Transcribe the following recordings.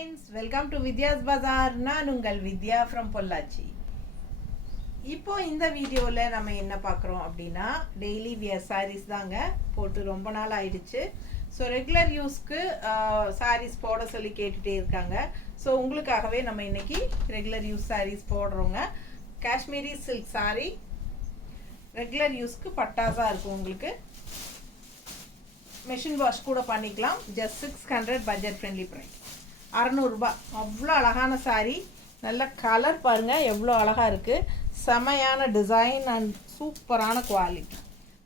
friends, welcome to Vidya's Bazaar. நான் உங்கள் வித்யா from Pollachi. இப்போ இந்த வீடியோல நம்ம என்ன பார்க்குறோம் அப்படின்னா டெய்லி வியர் sarees தாங்க. போட்டு ரொம்ப நாள் ஆயிடுச்சு. ஸோ ரெகுலர் யூஸ்க்கு sarees போட சொல்லி கேட்டுட்டே இருக்காங்க. ஸோ உங்களுக்காகவே நம்ம இன்னைக்கு ரெகுலர் யூஸ் sarees போடுறோங்க. காஷ்மீரி சில்க் saree ரெகுலர் யூஸ்க்கு பட்டாசா இருக்கும். உங்களுக்கு மெஷின் வாஷ் கூட பண்ணிக்கலாம். Just 600 budget friendly price. 600 ரூபாய். அவ்வளோ அழகான சாரீ. நல்ல கலர் பாருங்கள் எவ்வளோ அழகாக இருக்குது. செமையான டிசைன் அண்ட் சூப்பரான குவாலிட்டி.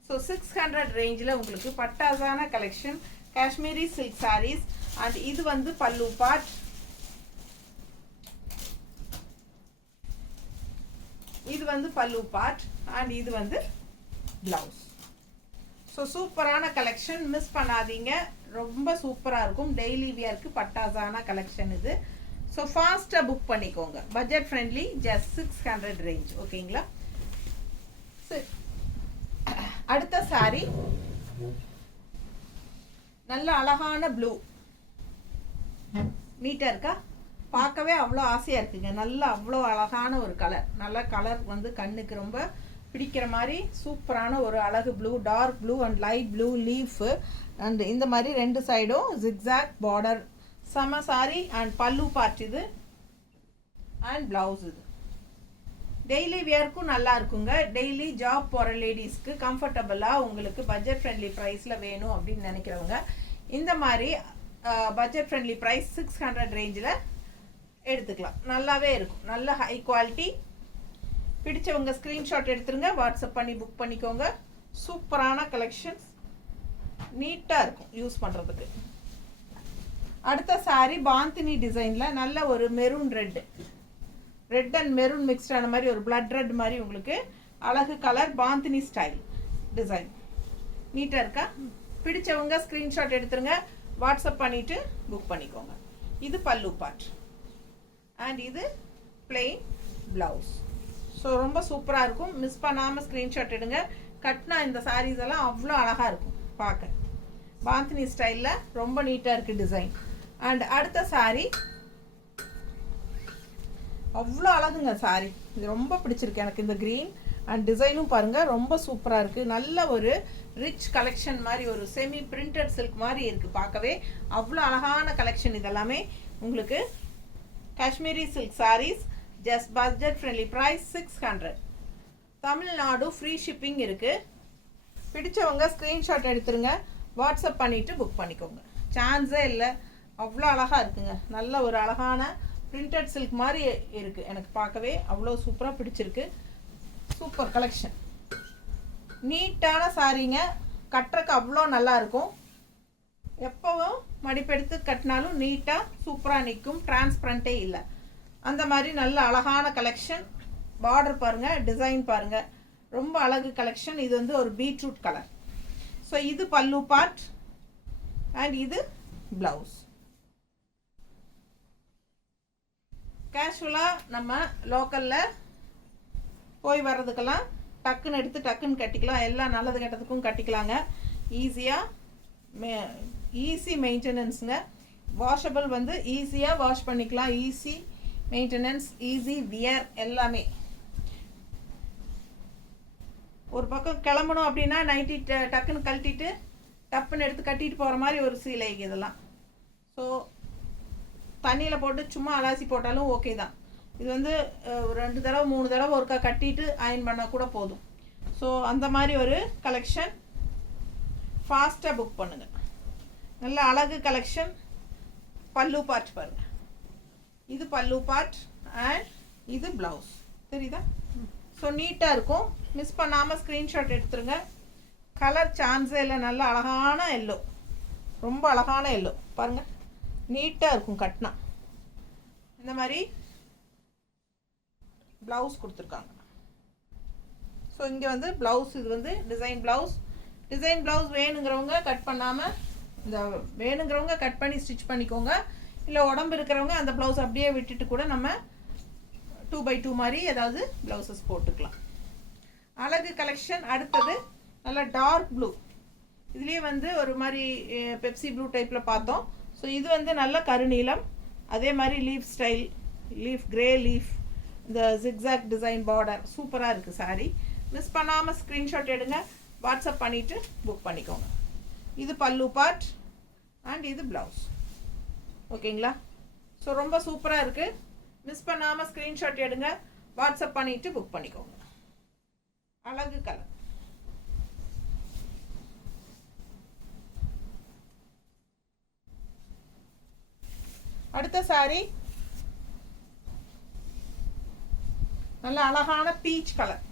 ஸோ 600 ரேஞ்சில் உங்களுக்கு பட்டாசான collection Kashmiri silk sarees. And இது வந்து பல்லு பார்ட். இது வந்து பல்லு பார்ட் அண்ட் இது வந்து பிளவுஸ். ஸோ சூப்பரான கலெக்ஷன், மிஸ் பண்ணாதீங்க. ரொம்ப சூப்பராக இருக்கும். டெய்லி வியருக்கு பட்டாசான கலெக்ஷன் இது. ஸோ ஃபாஸ்ட்டாக புக் பண்ணிக்கோங்க. Budget friendly, just 600 range. ஓகேங்களா? சரி, அடுத்த சாரி நல்ல அழகான ப்ளூ. நீட்டாக இருக்கா? பார்க்கவே அவ்வளோ ஆசையாக இருக்குங்க. நல்ல அவ்வளோ அழகான ஒரு கலர். நல்ல கலர் வந்து கண்ணுக்கு ரொம்ப பிடிக்கிற மாதிரி சூப்பரான ஒரு அழகு blue. Dark blue and light blue leaf and இந்த மாதிரி ரெண்டு சைடும் ஜிக்ஸாக் பார்டர். செம சாரி. அண்ட் பல்லு பார்ட் இது அண்ட் பிளவுஸ் இது. டெய்லி வியர்க்கும் நல்லா இருக்குங்க. டெய்லி ஜாப் போகிற லேடிஸ்க்கு கம்ஃபர்டபுளாக உங்களுக்கு பட்ஜெட் ஃப்ரெண்ட்லி ப்ரைஸில் வேணும் அப்படின்னு நினைக்கிறவங்க இந்த மாதிரி பட்ஜெட் ஃப்ரெண்ட்லி ப்ரைஸ் 600 ரேஞ்சில் எடுத்துக்கலாம். நல்லாவே இருக்கும். நல்ல ஹை குவாலிட்டி. பிடிச்சவங்க ஸ்க்ரீன்ஷாட் எடுத்துருங்க, வாட்ஸ்அப் பண்ணி புக் பண்ணிக்கோங்க. சூப்பரான கலெக்ஷன்ஸ், நீட்டாக இருக்கும் யூஸ் பண்ணுறதுக்கு. அடுத்த சாரீ பாந்தினி டிசைனில் நல்ல ஒரு மெரூன் ரெட் அண்ட் மெரூன் மிக்ஸ்டான மாதிரி ஒரு பிளட் ரெட் மாதிரி உங்களுக்கு அழகு கலர். Bandhani style design. நீட்டாக இருக்கா? பிடிச்சவங்க ஸ்க்ரீன்ஷாட் எடுத்துருங்க, வாட்ஸ்அப் பண்ணிவிட்டு புக் பண்ணிக்கோங்க. இது பல்லு பார்ட் அண்ட் இது பிளெயின் பிளவுஸ். ஸோ ரொம்ப சூப்பராக இருக்கும். மிஸ் பண்ணாமல் ஸ்க்ரீன்ஷாட் எடுங்க. கட்னா இந்த சாரீஸ் எல்லாம் அவ்வளோ அழகாக இருக்கும் பார்க்க. பாந்தினி ஸ்டைலில் ரொம்ப நீட்டாக இருக்குது டிசைன். அண்ட் அடுத்த சாரீ அவ்வளோ அழகுங்க சாரீ. இது ரொம்ப பிடிச்சிருக்கு எனக்கு. இந்த க்ரீன் அண்ட் டிசைனும் பாருங்கள் ரொம்ப சூப்பராக இருக்குது. நல்ல ஒரு ரிச் கலெக்ஷன் மாதிரி, ஒரு செமி பிரிண்டட் சில்க் மாதிரி இருக்குது பார்க்கவே. அவ்வளோ அழகான கலெக்ஷன். இதெல்லாமே உங்களுக்கு Kashmiri silk sarees. Just budget friendly price 600. Tamil Nadu free shipping இருக்குது. பிடிச்சவங்க ஸ்க்ரீன்ஷாட் எடுத்துருங்க, வாட்ஸ்அப் பண்ணிவிட்டு புக் பண்ணிக்கோங்க. சான்ஸே இல்லை. அவ்வளோ அழகாக இருக்குங்க. நல்ல ஒரு அழகான பிரிண்டட் சில்க் மாதிரி இருக்குது. எனக்கு பார்க்கவே அவ்வளோ சூப்பராக பிடிச்சிருக்கு. Super collection. நீட்டான சாரீங்க. கட்டுறக்கு அவ்வளோ நல்லா இருக்கும். எப்போவும் மடிப்பெடுத்து கட்டினாலும் நீட்டாக சூப்பராக நிற்கும். டிரான்ஸ்பரண்ட்டே இல்லை. அந்த மாதிரி நல்ல அழகான கலெக்ஷன். பார்டர் பாருங்கள், டிசைன் பாருங்கள், ரொம்ப அழகு கலெக்ஷன். இது வந்து ஒரு பீட்ரூட் கலர். ஸோ இது பல்லு பார்ட் அண்ட் இது பிளவுஸ். கேஷுவலாக நம்ம லோக்கலில் போய் வர்றதுக்கெல்லாம் டக்குன்னு எடுத்து டக்குன்னு கட்டிக்கலாம். எல்லா நல்லது கெட்டதுக்கும் கட்டிக்கலாங்க. ஈஸியாக ஈஸி மெயின்டெனன்ஸுங்க. வாஷபிள் வந்து ஈஸியாக வாஷ் பண்ணிக்கலாம். ஈஸி மெயின்டெனன்ஸ், ஈஸி வியர் எல்லாமே. ஒரு பக்கம் கிளம்பணும் அப்படின்னா நைட்டி டக்குன்னு கழட்டிட்டு டப்புன்னு எடுத்து கட்டிட்டு போகிற மாதிரி ஒரு சீலை இதெல்லாம். ஸோ தண்ணியில் போட்டு சும்மா அலாசி போட்டாலும் ஓகே தான். இது வந்து 2 தடவை 3 தடவை ஒருக்கா கட்டிட்டு அயன் பண்ணால் கூட போதும். ஸோ அந்த மாதிரி ஒரு கலெக்ஷன். ஃபாஸ்ட்டாக புக் பண்ணுங்கள். நல்ல அழகு கலெக்ஷன். பல்லு பார்ட் பாருங்கள். இது பல்லு பார்ட் அண்ட் இது பிளவுஸ். தெரியுதா? ஸோ நீட்டாக இருக்கும். மிஸ் பண்ணாமல் ஸ்க்ரீன்ஷாட் எடுத்துருங்க. கலர் சான்ஸே இல்லை. நல்ல அழகான எல்லோ, ரொம்ப அழகான எல்லோ பாருங்கள். நீட்டாக இருக்கும் கட்டினா. இந்த மாதிரி ப்ளவுஸ் கொடுத்துருக்காங்க. ஸோ இங்கே வந்து ப்ளவுஸ். இது வந்து டிசைன் ப்ளவுஸ். டிசைன் ப்ளவுஸ் வேணுங்கிறவங்க கட் பண்ணாமல், இந்த வேணுங்கிறவங்க கட் பண்ணி ஸ்டிச் பண்ணிக்கோங்க. இல்லை உடம்பு இருக்கிறவங்க அந்த ப்ளவுஸ் அப்படியே விட்டுட்டு கூட நம்ம 2x2 மாதிரி ஏதாவது ப்ளவுசஸ் போட்டுக்கலாம். அழகு கலெக்ஷன். அடுத்தது நல்ல டார்க் ப்ளூ. இதுலேயே வந்து ஒரு மாதிரி பெப்சி ப்ளூ டைப்பில் பார்த்தோம். ஸோ இது வந்து நல்ல கருநீலம். அதே மாதிரி leaf style, leaf grey leaf, இந்த ஜிக்ஸாக் டிசைன் பார்டர் சூப்பராக இருக்குது சாரீ. மிஸ் பண்ணாமல் ஸ்க்ரீன்ஷாட் எடுங்க, வாட்ஸ்அப் பண்ணிவிட்டு புக் பண்ணிக்கோங்க. இது பல்லு பார்ட் அண்ட் இது ப்ளவுஸ். ஓகேங்களா? ஸோ ரொம்ப சூப்பராக இருக்குது. மிஸ் பண்ணாமல் ஸ்க்ரீன்ஷாட் எடுங்க, வாட்ஸ்அப் பண்ணிவிட்டு புக் பண்ணிக்கோங்க. அழகு கலர். அடுத்த சாரி நல்ல அழகான பீச் கலர்.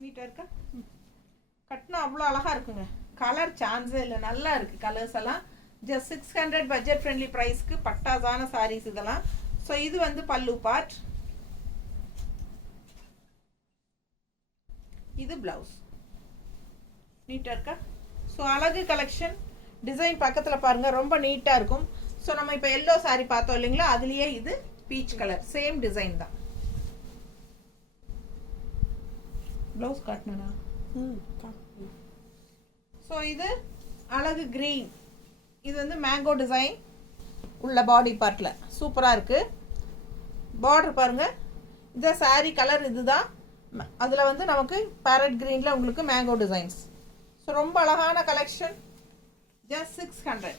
நீட்டா இருக்கா? கட்டினா அவ்வளோ அழகா இருக்குங்க. கலர் சான்ஸே இல்லை, நல்லா இருக்கு கலர்ஸ் எல்லாம். ஜஸ்ட் 600 பட்ஜெட் ஃப்ரெண்ட்லி ப்ரைஸ்க்கு பட்டாசான சாரீஸ் இதெல்லாம். ஸோ இது வந்து பல்லு பார்ட், இது பிளவுஸ். நீட்டா இருக்கா? ஸோ அழகு கலெக்ஷன். டிசைன் பக்கத்தில் பாருங்க, ரொம்ப நீட்டாக இருக்கும். ஸோ நம்ம இப்போ எல்லோ சாரி பார்த்தோம் இல்லைங்களா, அதுலேயே இது பீச் கலர், சேம் டிசைன் தான். ப்ளவுஸ் காட்டினா. ஸோ இது அழகு கிரீன். இது வந்து மேங்கோ டிசைன் உள்ள பாடி பார்ட்டில் சூப்பராக இருக்குது. பார்டர் பாருங்கள், இந்த சாரீ கலர் இதுதான். அதில் வந்து நமக்கு பேரட் கிரீனில் உங்களுக்கு மேங்கோ டிசைன்ஸ். ஸோ ரொம்ப அழகான கலெக்ஷன். ஜஸ்ட் 600.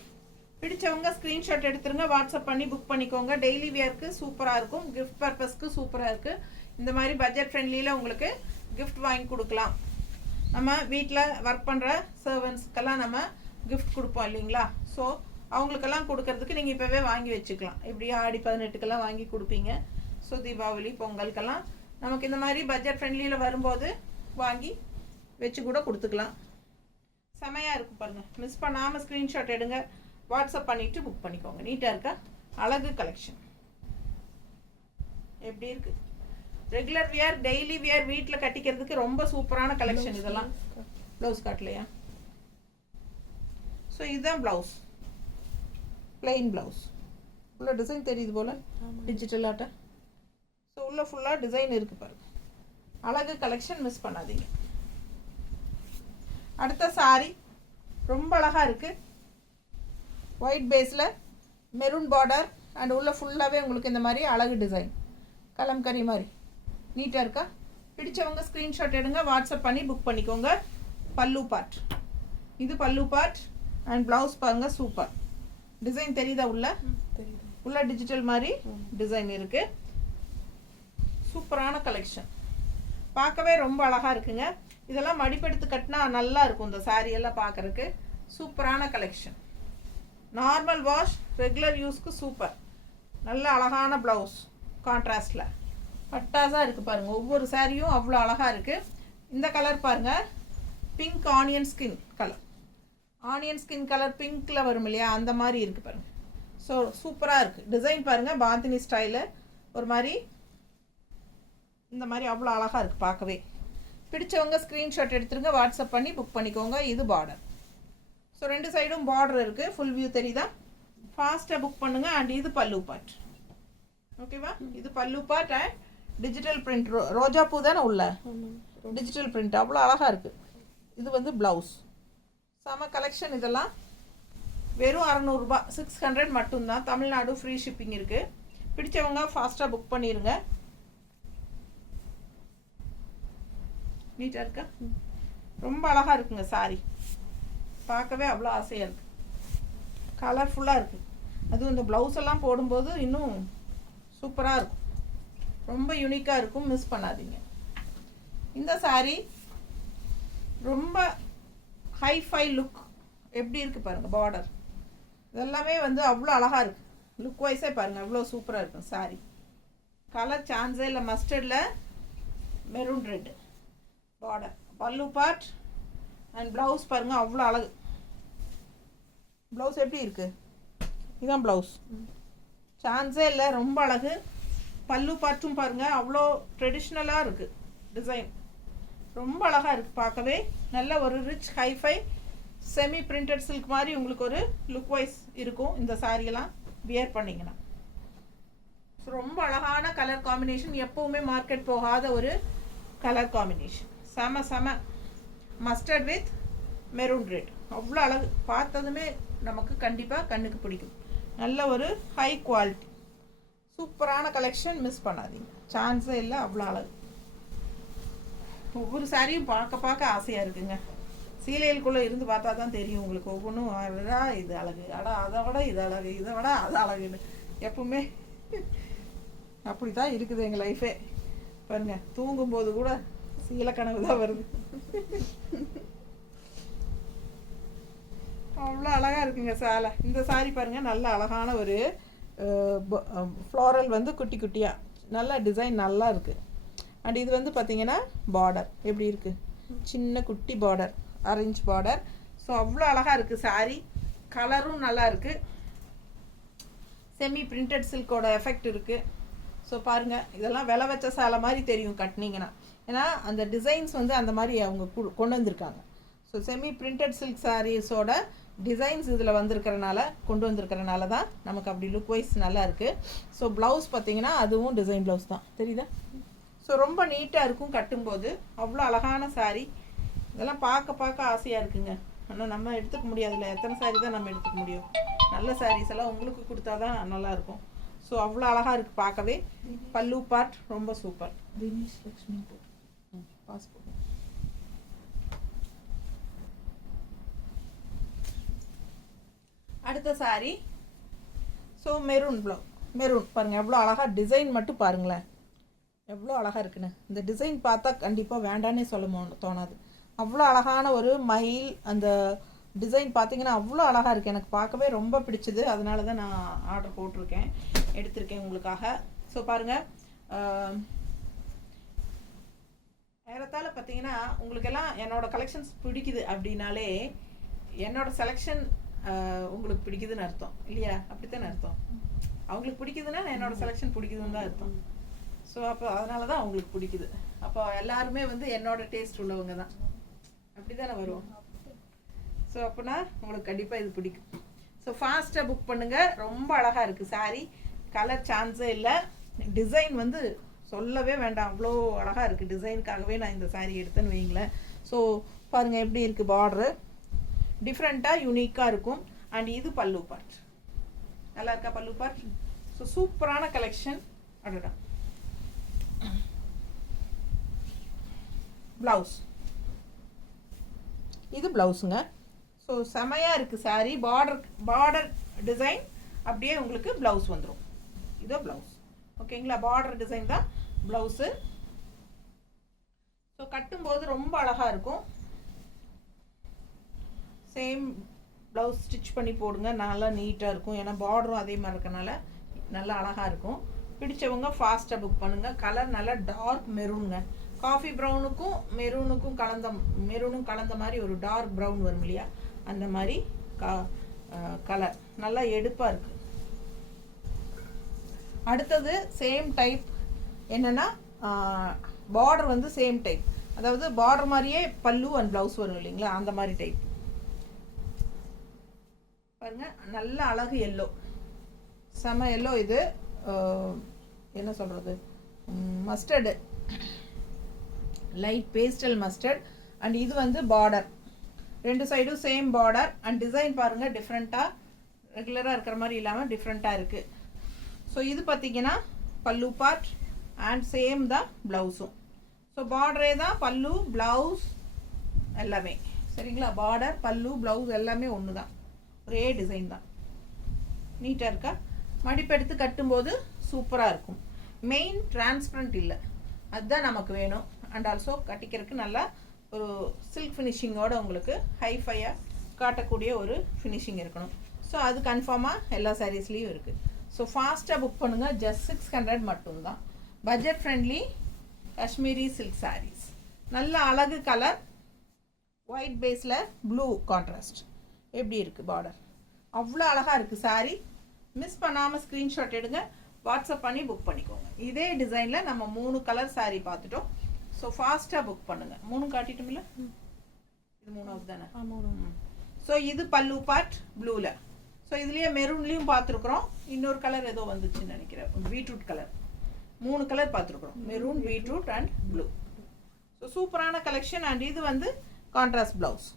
பிடிச்சவங்க ஸ்க்ரீன்ஷாட் எடுத்துருங்க, வாட்ஸ்அப் பண்ணி புக் பண்ணிக்கோங்க. டெய்லி வியர்க்கு சூப்பராக இருக்கும், கிஃப்ட் பர்பஸ்க்கு சூப்பராக இருக்குது. இந்த மாதிரி பட்ஜெட் ஃப்ரெண்ட்லியில் உங்களுக்கு கிஃப்ட் வாங்கி கொடுக்கலாம். நம்ம வீட்டில் ஒர்க் பண்ணுற சர்வன்ஸ்க்கெல்லாம் நம்ம கிஃப்ட் கொடுப்போம் இல்லைங்களா? ஸோ அவங்களுக்கெல்லாம் கொடுக்கறதுக்கு நீங்கள் இப்போவே வாங்கி வச்சுக்கலாம். இப்படி ஆடி 18க்கெல்லாம் வாங்கி கொடுப்பீங்க. ஸோ தீபாவளி பொங்கலுக்கெல்லாம் நமக்கு இந்த மாதிரி பட்ஜெட் ஃப்ரெண்ட்லியில் வரும்போது வாங்கி வச்சு கூட கொடுத்துக்கலாம். செமையாக இருக்கும் பாருங்கள். மிஸ் பண்ணாமல் ஸ்க்ரீன்ஷாட் எடுங்க, வாட்ஸ்அப் பண்ணிவிட்டு புக் பண்ணிக்கோங்க. நீட்டாக இருக்கா? அழகு கலெக்ஷன். எப்படி இருக்கு? ரெகுலர் வியர், டெய்லி வியர், வீட்டில் கட்டிக்கிறதுக்கு ரொம்ப சூப்பரான கலெக்ஷன் இதெல்லாம். ப்ளவுஸ் காட்டலையா? ஸோ இதுதான் ப்ளவுஸ், பிளெயின் ப்ளவுஸ். உள்ள டிசைன் தெரியுது போல், டிஜிட்டல் ஆட்டா. ஸோ உள்ள ஃபுல்லாக டிசைன் இருக்குது பாருங்க. அழகு கலெக்ஷன், மிஸ் பண்ணாதீங்க. அடுத்த சாரி ரொம்ப அழகாக இருக்குது. ஒயிட் பேஸில் மெரூன் பார்டர் அண்ட் உள்ள ஃபுல்லாகவே உங்களுக்கு இந்த மாதிரி அழகு டிசைன், கலம்கரி மாதிரி. நீட்டாக இருக்கா? பிடிச்சவங்க ஸ்க்ரீன்ஷாட் எடுங்க, வாட்ஸ்அப் பண்ணி புக் பண்ணிக்கோங்க. பல்லு பார்ட், இது பல்லு பார்ட் அண்ட் ப்ளவுஸ் பாருங்க. சூப்பர் டிசைன் தெரியுதா? உள்ள டிஜிட்டல் மாதிரி டிசைன் இருக்குது. சூப்பரான கலெக்ஷன், பார்க்கவே ரொம்ப அழகாக இருக்குங்க. இதெல்லாம் மடிப்பெடுத்து கட்டினா நல்லா இருக்கும். இந்த சாரி எல்லாம் பார்க்குறதுக்கு சூப்பரான கலெக்ஷன். நார்மல் வாஷ், ரெகுலர் யூஸ்க்கு சூப்பர். நல்ல அழகான ப்ளவுஸ் கான்ட்ராஸ்டில் பட்டாஸாக இருக்குது பாருங்கள். ஒவ்வொரு சாரியும் அவ்வளோ அழகாக இருக்குது. இந்த கலர் பாருங்கள், pink onion skin colour. Onion skin colour பிங்க்கில் வரும் இல்லையா, அந்த மாதிரி இருக்குது பாருங்கள். ஸோ சூப்பராக இருக்குது. டிசைன் பாருங்கள், பாந்தினி ஸ்டைலு ஒரு மாதிரி, இந்த மாதிரி அவ்வளோ அழகாக இருக்குது பார்க்கவே. பிடிச்சவங்க ஸ்க்ரீன்ஷாட் எடுத்துருங்க, வாட்ஸ்அப் பண்ணி புக் பண்ணிக்கோங்க. இது பார்டர். ஸோ ரெண்டு சைடும் பார்டர் இருக்குது, ஃபுல் வியூ தெரியுதா? ஃபாஸ்ட்டாக புக் பண்ணுங்கள். அண்ட் இது பல்லு பார்ட். ஓகேவா? இது பல்லு பார்ட் அண்ட் டிஜிட்டல் பிரிண்ட். ரோஜா பூ தானே உள்ள டிஜிட்டல் பிரிண்ட், அவ்வளோ அழகாக இருக்குது. இது வந்து ப்ளவுஸ். செம கலெக்ஷன். இதெல்லாம் வெறும் 600 ரூபாய், 600 மட்டும்தான். தமிழ்நாடு ஃப்ரீ ஷிப்பிங் இருக்குது. பிடிச்சவங்க ஃபாஸ்ட்டாக புக் பண்ணிடுங்க. நீட்டாக இருக்கா? ரொம்ப அழகாக இருக்குங்க சாரி, பார்க்கவே அவ்வளோ ஆசையாக இருக்குது. கலர்ஃபுல்லாக இருக்குது. அதுவும் இந்த ப்ளவுஸ் எல்லாம் போடும்போது இன்னும் சூப்பராக இருக்கும், ரொம்ப யூனிக்காக இருக்கும். மிஸ் பண்ணாதீங்க. இந்த சாரி ரொம்ப ஹைஃபை லுக். எப்படி இருக்குது பாருங்கள் பார்டர், இதெல்லாமே வந்து அவ்வளோ அழகாக இருக்குது. லுக் வைஸே பாருங்கள் அவ்வளோ சூப்பராக இருக்கும் சாரி. கலர் சான்ஸே இல்லை. மஸ்டர்டில் மெரூன் ரெட் பார்டர், பல்லு பார்ட் அண்ட் ப்ளவுஸ் பாருங்கள் அவ்வளோ அழகு. ப்ளவுஸ் எப்படி இருக்குது? இதுதான் ப்ளவுஸ், சான்ஸே இல்லை, ரொம்ப அழகு. பல்லு பார்ட்டும் பாருங்கள் அவ்வளோ ட்ரெடிஷ்னலாக இருக்குது. டிசைன் ரொம்ப அழகாக இருக்குது பார்க்கவே. நல்ல ஒரு rich hifi semi printed silk மாதிரி உங்களுக்கு ஒரு லுக் வைஸ் இருக்கும் இந்த சாரியெல்லாம் வியர் பண்ணிங்கன்னா. ரொம்ப அழகான கலர் காம்பினேஷன், எப்போவுமே மார்க்கெட் போகாத ஒரு கலர் காம்பினேஷன். செம செம மஸ்டர்ட் வித் மெரூன் ரெட், அவ்வளோ அழகு. பார்த்ததுமே நமக்கு கண்டிப்பாக கண்ணுக்கு பிடிக்கும். நல்ல ஒரு ஹை குவாலிட்டி சூப்பரான கலெக்ஷன். மிஸ் பண்ணாதீங்க, சான்ஸே இல்லை, அவ்வளோ அழகு. ஒவ்வொரு சாரியும் பார்க்க பார்க்க ஆசையாக இருக்குங்க. சீலைகளுக்குள்ளே இருந்து பார்த்தா தான் தெரியும் உங்களுக்கு. ஒவ்வொன்றும் அடா இது அழகு, அடா அதை விட இது அழகு, இதை விட அது அழகுன்னு எப்பவுமே அப்படி தான் இருக்குது எங்கள் லைஃபே. பாருங்கள், தூங்கும்போது கூட சீலை கனவு தான் வருது. அவ்வளோ அழகாக இருக்குங்க சேலை. இந்த சாரி பாருங்கள், நல்ல அழகான ஒரு ஃப்ளாரல் வந்து குட்டி குட்டியாக நல்ல டிசைன் நல்லா இருக்குது. அண்ட் இது வந்து பார்த்திங்கன்னா பார்டர் எப்படி இருக்குது, சின்ன குட்டி பார்டர், ஆரஞ்சு பார்டர். ஸோ அவ்வளோ அழகாக இருக்குது சாரி. கலரும் நல்லா இருக்குது. செமி பிரிண்டட் சில்கோட எஃபெக்ட் இருக்குது. ஸோ பாருங்கள், இதெல்லாம் விலை வச்ச சேலை மாதிரி தெரியும் கட்டினீங்கன்னா. ஏன்னா அந்த டிசைன்ஸ் வந்து அந்த மாதிரி அவங்க கொண்டு வந்திருக்காங்க. ஸோ செமி பிரிண்டட் சில்க் சாரீஸோட டிசைன்ஸ் இதில் கொண்டு வந்திருக்கிறனால தான் நமக்கு அப்படி லுக் வைஸ் நல்லா இருக்குது. ஸோ ப்ளவுஸ் பார்த்திங்கன்னா அதுவும் டிசைன் ப்ளவுஸ் தான், தெரியுதா? ஸோ ரொம்ப நீட்டாக இருக்கும் கட்டும்போது. அவ்வளோ அழகான சாரீ. இதெல்லாம் பார்க்க பார்க்க ஆசையாக இருக்குங்க. ஆனால் நம்ம எடுத்துக்க முடியாதுல்ல, எத்தனை சாரீ தான் நம்ம எடுத்துக்க முடியும். நல்ல சாரீஸ் எல்லாம் உங்களுக்கு கொடுத்தா தான் நல்லாயிருக்கும். ஸோ அவ்வளோ அழகாக இருக்குது பார்க்கவே. பல்லு பார்ட் ரொம்ப சூப்பர். தினேஷ் லக்ஷ்மி பாஸ்போர்ட். அடுத்த சாரீ ஸோ மெரூன் மெரூன் பாருங்கள், எவ்வளோ அழகாக டிசைன் மட்டும் பாருங்களேன், எவ்வளோ அழகாக இருக்குன்னு. இந்த டிசைன் பார்த்தா கண்டிப்பாக வேண்டானே சொல்ல தோணாது. அவ்வளோ அழகான ஒரு மயில். அந்த டிசைன் பார்த்தீங்கன்னா அவ்வளோ அழகாக இருக்குது. எனக்கு பார்க்கவே ரொம்ப பிடிச்சது. அதனால தான் நான் ஆர்டர் போட்டிருக்கேன், எடுத்திருக்கேன் உங்களுக்காக. ஸோ பாருங்கள், ஏறத்தாழ பார்த்தீங்கன்னா உங்களுக்கெல்லாம் என்னோடய கலெக்ஷன்ஸ் பிடிக்குது அப்படின்னாலே என்னோட செலெக்ஷன் உங்களுக்கு பிடிக்குதுன்னு அர்த்தம் இல்லையா? அப்படித்தானே அர்த்தம். அவங்களுக்கு பிடிக்குதுன்னா என்னோடய செலெக்ஷன் பிடிக்குதுன்னு தான் அர்த்தம். ஸோ அப்போ அதனால தான் அவங்களுக்கு பிடிக்குது. அப்போ எல்லாருமே வந்து என்னோட டேஸ்ட் உள்ளவங்க தான், அப்படி தானே வரும். ஸோ அப்போனா உங்களுக்கு கண்டிப்பாக இது பிடிக்கும். ஸோ ஃபாஸ்ட்டாக புக் பண்ணுங்கள். ரொம்ப அழகாக இருக்குது சாரீ. கலர் சான்ஸே இல்லை. டிசைன் வந்து சொல்லவே வேண்டாம், அவ்வளோ அழகாக இருக்குது. டிசைனுக்காகவே நான் இந்த சாரீ எடுத்தேன்னு வைங்களேன். ஸோ பாருங்கள் எப்படி இருக்குது, பார்டரு டிஃப்ரெண்ட்டாக யூனிக்காக இருக்கும். அண்ட் இது பல்லு பார்ட் நல்லா இருக்கா, பல்லு பார்ட். ஸோ சூப்பரான கலெக்ஷன். அடடா, ப்ளவுஸ், இது ப்ளவுஸுங்க. ஸோ செமையாக இருக்குது சாரீ. பார்டர் டிசைன் அப்படியே உங்களுக்கு ப்ளவுஸ் வந்துடும். இதோ ப்ளவுஸ், ஓகேங்களா? பார்டர் டிசைன் தான் ப்ளவுஸு. ஸோ கட்டும்போது ரொம்ப அழகாக இருக்கும். சேம் ப்ளவுஸ் ஸ்டிச் பண்ணி போடுங்க, நல்லா நீட்டாக இருக்கும். ஏன்னா பார்டரும் அதே மாதிரி இருக்கனால நல்லா அழகாக இருக்கும். பிடிச்சவங்க ஃபாஸ்ட்டாக புக் பண்ணுங்கள். கலர் நல்லா டார்க் மெரூனுங்க. காஃபி ப்ரௌனுக்கும் மெரூனும் கலந்த மாதிரி ஒரு டார்க் ப்ரௌன் வரும் இல்லையா, அந்த மாதிரி கலர் நல்லா எடுப்பாக இருக்குது. அடுத்தது சேம் டைப் என்னென்னா பார்டர் வந்து சேம் டைப், அதாவது பார்டர் மாதிரியே பல்லு அண்ட் ப்ளவுஸ் வரும் இல்லைங்களா, அந்த மாதிரி டைப். பாருங்கள், நல்ல அழகு எல்லோ, செம எல்லோ. இது என்ன சொல்கிறது, mustard, light pastel mustard. And இது வந்து பார்டர், ரெண்டு சைடும் சேம் பார்டர். அண்ட் டிசைன் பாருங்கள், டிஃப்ரெண்ட்டாக ரெகுலராக இருக்கிற மாதிரி இல்லாமல் டிஃப்ரெண்ட்டாக இருக்குது. ஸோ இது பார்த்திங்கன்னா பல்லு பார்ட் அண்ட் சேம் தான் ப்ளவுஸும். ஸோ பார்டரே தான் பல்லு ப்ளவுஸ் எல்லாமே, சரிங்களா? பார்டர் பல்லு ப்ளவுஸ் எல்லாமே ஒன்று தான், ஒரே டிசைன் தான். நீட்டாக இருக்கா? மடிப்பெடுத்து கட்டும்போது சூப்பராக இருக்கும். மெயின் டிரான்ஸ்பரண்ட் இல்லை, அதுதான் நமக்கு வேணும். அண்ட் ஆல்சோ கட்டிக்கிறதுக்கு நல்லா ஒரு சில்க் ஃபினிஷிங்கோட உங்களுக்கு ஹைஃபையாக காட்டக்கூடிய ஒரு ஃபினிஷிங் இருக்கணும். ஸோ அது கன்ஃபார்மாக எல்லா சாரீஸ்லேயும் இருக்குது. ஸோ ஃபாஸ்ட்டாக புக் பண்ணுங்கள். ஜஸ்ட் 600 மட்டும்தான். Budget friendly Kashmiri silk sarees. நல்ல அழகு கலர், ஒயிட் பேஸில் ப்ளூ கான்ட்ராஸ்ட். எப்படி இருக்குது பார்டர், அவ்வளோ அழகாக இருக்குது சாரீ. மிஸ் பண்ணாமல் ஸ்க்ரீன்ஷாட் எடுங்க, வாட்ஸ்அப் பண்ணி புக் பண்ணிக்கோங்க. இதே டிசைனில் நம்ம 3 கலர் சாரீ பார்த்துட்டோம். ஸோ ஃபாஸ்ட்டாக புக் பண்ணுங்கள். 3 காட்டிட்டோம்ல, இது 3வது தானே? ஸோ இது பல்லு பார்ட் ப்ளூவில். ஸோ இதுலேயே மெரூன்லேயும் பார்த்துருக்குறோம். இன்னொரு கலர் ஏதோ வந்துச்சுன்னு நினைக்கிறேன், பீட்ரூட் கலர். 3 கலர் பார்த்துருக்குறோம், maroon, beetroot and blue. So சூப்பரான கலெக்ஷன். அண்ட் இது வந்து கான்ட்ராஸ்ட் ப்ளவுஸ்,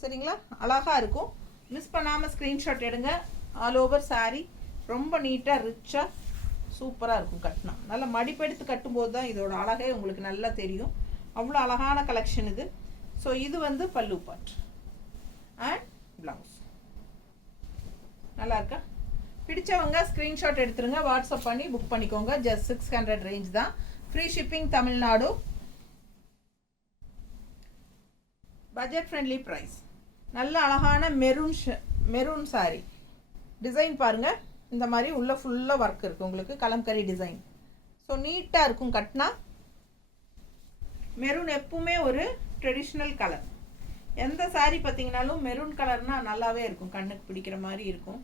சரிங்களா? அழகாக இருக்கும். மிஸ் பண்ணாமல் ஸ்க்ரீன்ஷாட் எடுங்க, ஆல் ஓவர் saree ரொம்ப நீட்டாக ரிச்சாக சூப்பராக இருக்கும் கட்டினா. நல்லா மடிப்பெடுத்து கட்டும்போது தான் இதோட அழகே உங்களுக்கு நல்லா தெரியும். அவ்வளோ அழகான கலெக்ஷன் இது. ஸோ இது வந்து பல்லு பார்ட் அண்ட் ப்ளவுஸ். நல்லா இருக்கா? பிடிச்சவங்க ஸ்க்ரீன்ஷாட் எடுத்துருங்க, வாட்ஸ்அப் பண்ணி புக் பண்ணிக்கோங்க. ஜஸ்ட் 600 ரேஞ்ச் தான். Free shipping Tamil Nadu. Budget friendly price. நல்ல அழகான மெரூன் சாரி டிசைன் பாருங்கள். இந்த மாதிரி உள்ள ஃபுல்லாக ஒர்க் இருக்குது உங்களுக்கு, கலம்கரி டிசைன். ஸோ நீட்டாக இருக்கும் கட்டினா. மெரூன் எப்பவுமே ஒரு ட்ரெடிஷ்னல் கலர். எந்த சாரீ பார்த்தீங்கன்னாலும் மெரூன் கலர்னால் நல்லாவே இருக்கும், கண்ணுக்கு பிடிக்கிற மாதிரி இருக்கும்.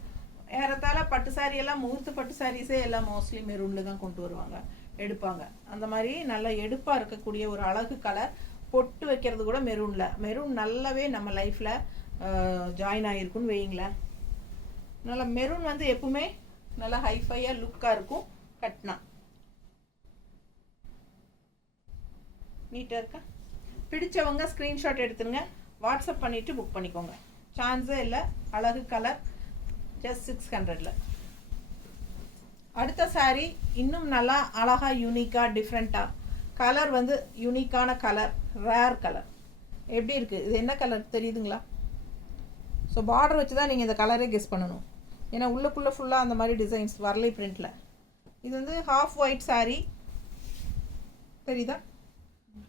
ஏறத்தாழ பட்டு சாரி எல்லாம் முகூர்த்த பட்டு சாரீஸே எல்லாம் மோஸ்ட்லி மெரூனில் தான் கொண்டு வருவாங்க, எடுப்பாங்க. அந்த மாதிரி நல்லா எடுப்பாக இருக்கக்கூடிய ஒரு அழகு கலர். பொட்டு வைக்கிறது கூட மெரூனில். மெரூன் நல்லாவே நம்ம லைஃப்பில் ஜாயின் ஆகிருக்குன்னு வைங்களேன். நல்லா மெரூன் வந்து எப்பவுமே நல்லா ஹைஃபையாக லுக்காக இருக்கும் கட்டினா. நீட்டாக இருக்கா? பிடிச்சவங்க ஸ்க்ரீன்ஷாட் எடுத்துருங்க, வாட்ஸ்அப் பண்ணிவிட்டு புக் பண்ணிக்கோங்க. சான்ஸே இல்லை. அழகு கலர். ஜஸ்ட் 600ல். அடுத்த சாரீ இன்னும் நல்லா அழகாக யூனிக்காக டிஃப்ரெண்ட்டாக. கலர் வந்து யூனிக்கான கலர், ரேர் கலர். எப்படி இருக்குது இது? என்ன கலர் தெரியுதுங்களா? ஸோ பார்டர் வச்சு தான் நீங்கள் இந்த கலரே கெஸ் பண்ணணும். ஏன்னா உள்ளுக்குள்ளே ஃபுல்லாக அந்த மாதிரி டிசைன்ஸ் வரலை பிரிண்டில். இது வந்து ஹாஃப் ஒயிட் சாரீ தெரியுதா?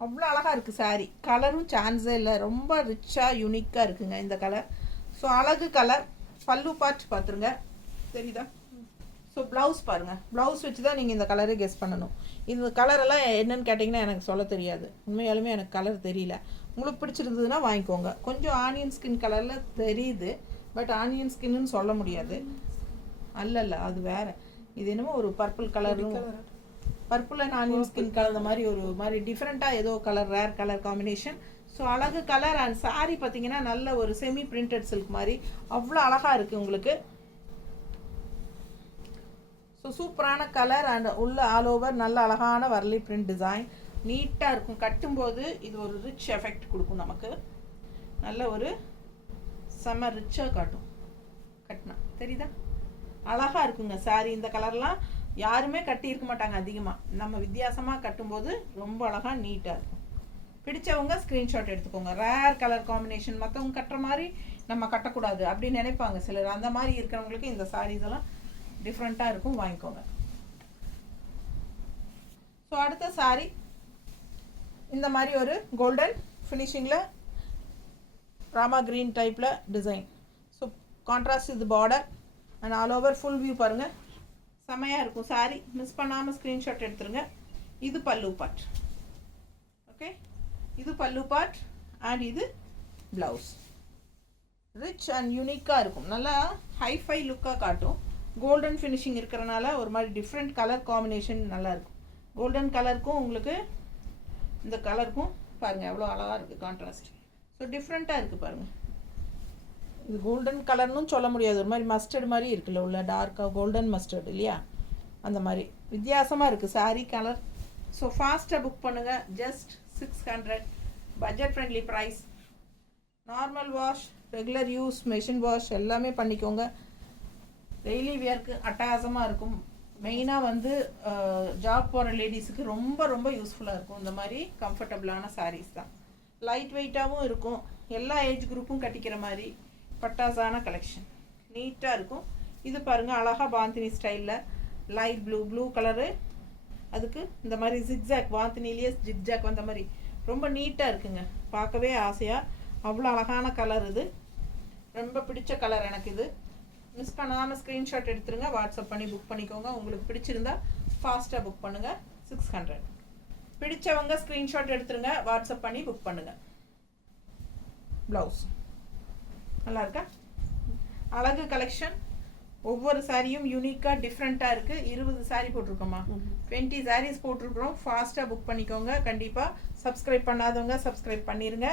அவ்வளோ அழகாக இருக்குது சாரீ. கலரும் சான்ஸே இல்லை. ரொம்ப ரிச்சாக யூனிக்காக இருக்குங்க இந்த கலர். ஸோ அழகு கலர். பல்லு பார்ட் பார்த்துருங்க, தெரியுதா? ஸோ ப்ளவுஸ் பாருங்கள். ப்ளவுஸ் வச்சு தான் நீங்கள் இந்த கலரே கெஸ் பண்ணணும். இந்த கலரெல்லாம் என்னென்னு கேட்டிங்கன்னா எனக்கு சொல்ல தெரியாது. உண்மையாலுமே எனக்கு கலர் தெரியல. உங்களுக்கு பிடிச்சிருந்ததுன்னா வாங்கிக்கோங்க. கொஞ்சம் ஆனியன் ஸ்கின் கலரில் தெரியுது, பட் ஆனியன் ஸ்கின்னு சொல்ல முடியாது. அல்ல, அது வேறு. இது என்னமோ ஒரு பர்பிள் கலரும், purple and onion skin colour மாதிரி ஒரு மாதிரி டிஃப்ரெண்ட்டாக ஏதோ colour, rare colour combination. So அழகு கலர். அண்ட் சாரீ பார்த்தீங்கன்னா நல்ல ஒரு செமி பிரிண்டட் சில்க் மாதிரி அவ்வளோ அழகாக இருக்குது உங்களுக்கு. ஸோ சூப்பரான கலர் அண்ட் உள்ள ஆல் ஓவர் நல்ல அழகான வரலி பிரிண்ட் டிசைன். நீட்டாக இருக்கும். கட்டும்போது இது ஒரு ரிச் எஃபெக்ட் கொடுக்கும் நமக்கு. நல்ல ஒரு செம்ம ரிச்சாக காட்டும் கட்டினா, தெரியுதா? அழகாக இருக்குங்க சாரீ. இந்த கலர்லாம் யாருமே கட்டியிருக்க மாட்டாங்க அதிகமாக. நம்ம வித்தியாசமாக கட்டும்போது ரொம்ப அழகாக நீட்டாக இருக்கும். பிடிச்சவங்க ஸ்க்ரீன்ஷாட் எடுத்துக்கோங்க. Rare colour combination. மற்றவங்க கட்டுற மாதிரி நம்ம கட்டக்கூடாது அப்படின்னு நினைப்பாங்க சிலர். அந்த மாதிரி இருக்கிறவங்களுக்கு இந்த சாரீஸ் எல்லாம் டிஃப்ரெண்ட்டாக இருக்கும், வாங்கிக்கோங்க. ஸோ அடுத்த சாரீ இந்த மாதிரி ஒரு கோல்டன் ஃபினிஷிங்கில் ராமா க்ரீன் டைப்பில் டிசைன். ஸோ கான்ட்ராஸ்ட் இது border and all over full view பாருங்கள். செமையாக இருக்கும் சாரீ. மிஸ் பண்ணாமல் ஸ்க்ரீன்ஷாட் எடுத்துருங்க. இது பல்லு பார்ட். ஓகே, இது பல்லு பார்ட் அண்ட் இது ப்ளவுஸ். ரிச் அண்ட் யூனிக்காக இருக்கும். நல்லா ஹைஃபை லுக்காக காட்டும். கோல்டன் ஃபினிஷிங் இருக்கிறனால ஒரு மாதிரி டிஃப்ரெண்ட் கலர் காம்பினேஷன் நல்லாயிருக்கும். கோல்டன் கலருக்கும் உங்களுக்கு இந்த கலருக்கும் பாருங்கள் எவ்வளோ அழகாக இருக்குது கான்ட்ராஸ்ட். ஸோ டிஃப்ரெண்ட்டாக இருக்குது பாருங்கள். இது கோல்டன் கலர்னு சொல்ல முடியாது, ஒரு மாதிரி மஸ்டர்ட் மாதிரி இருக்குல்ல, உள்ள டார்க்காக கோல்டன் மஸ்டர்ட் இல்லையா, அந்த மாதிரி வித்தியாசமாக இருக்குது சாரீ கலர். ஸோ ஃபாஸ்ட்டாக புக் பண்ணுங்கள். Just 600. Budget friendly price. Normal wash, regular use, machine wash எல்லாமே பண்ணிக்கோங்க. டெய்லி வியர்க்கு அட்டகாசமாக இருக்கும். மெயினாக வந்து ஜாப் போகிற லேடிஸுக்கு ரொம்ப ரொம்ப யூஸ்ஃபுல்லாக இருக்கும். இந்த மாதிரி கம்ஃபர்டபுளான சாரீஸ் தான். லைட் வெயிட்டாகவும் இருக்கும். எல்லா ஏஜ் குரூப்பும் கட்டிக்கிற மாதிரி பட்டாசான கலெக்ஷன். நீட்டாக இருக்கும். இது பாருங்கள் அழகாக பாந்தினி ஸ்டைலில் லைட் ப்ளூ கலரு. அதுக்கு இந்த மாதிரி ஜிக்ஜாக், பாந்தினிலேயே ஜிக்ஜாக் வந்த மாதிரி ரொம்ப நீட்டாக இருக்குங்க. பார்க்கவே ஆசையாக அவ்வளோ அழகான கலர். இது ரொம்ப பிடிச்ச கலர் எனக்கு. இது மிஸ் பண்ணாமல் ஸ்க்ரீன்ஷாட் எடுத்துருங்க, வாட்ஸ்அப் பண்ணி புக் பண்ணிக்கோங்க. உங்களுக்கு பிடிச்சிருந்தா ஃபாஸ்ட்டாக புக் பண்ணுங்கள். 600. பிடிச்சவங்க ஸ்க்ரீன்ஷாட் எடுத்துருங்க, வாட்ஸ்அப் பண்ணி புக் பண்ணுங்கள். ப்ளவுஸ் நல்லா இருக்கா? அழகு கலெக்ஷன். ஒவ்வொரு சாரியும் யூனிக்காக டிஃப்ரெண்ட்டாக இருக்குது. 20 சாரீ போட்டிருக்கோமா, 20 சாரீஸ் போட்டிருக்கிறோம். ஃபாஸ்ட்டாக புக் பண்ணிக்கோங்க. கண்டிப்பாக சப்ஸ்கிரைப் பண்ணாதவங்க சப்ஸ்கிரைப் பண்ணிடுங்க.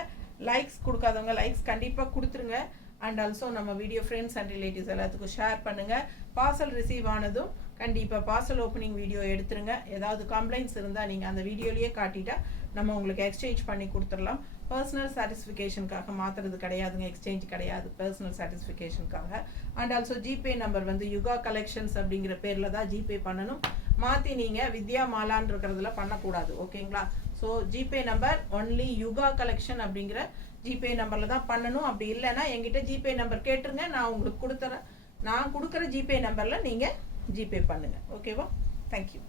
லைக்ஸ் கொடுக்காதவங்க லைக்ஸ் கண்டிப்பாக கொடுத்துருங்க. அண்ட் ஆல்சோ நம்ம வீடியோ ஃப்ரெண்ட்ஸ் அண்ட் ரிலேட்டிவ்ஸ் எல்லாத்துக்கும் ஷேர் பண்ணுங்கள். பார்சல் ரிசீவ் ஆனதும் கண்டிப்பாக பார்சல் ஓப்பனிங் வீடியோ எடுத்துருங்க. ஏதாவது கம்ப்ளைண்ட்ஸ் இருந்தால் நீங்கள் அந்த வீடியோலேயே காட்டிட்டா நம்ம உங்களுக்கு எக்ஸ்சேஞ்ச் பண்ணி கொடுத்துடலாம். பர்சனல் சாட்டிஸ்ஃபிகேஷனுக்காக மாற்றுறது கிடையாதுங்க, எக்ஸ்சேஞ்ச் கிடையாது, பர்சனல் சாட்டிஸ்ஃபிகேஷனுக்காக. அண்ட் ஆல்சோ ஜிபே நம்பர் வந்து யுகா கலெக்ஷன்ஸ் அப்படிங்கிற பேரில் தான் ஜிபே பண்ணணும். மாற்றி நீங்கள் வித்யா மாலான்னு இருக்கிறதுல பண்ணக்கூடாது. ஓகேங்களா? ஸோ ஜிபே நம்பர் ஒன்லி யுகா கலெக்ஷன் அப்படிங்கிற ஜிபே நம்பரில் தான் பண்ணணும். அப்படி இல்லைன்னா என்கிட்ட ஜிபே நம்பர் கேட்டுருங்க, நான் உங்களுக்கு நான் கொடுக்குற ஜிபே நம்பரில் நீங்கள் ஜிபே பண்ணுங்கள். ஓகேவா? தேங்க்யூ.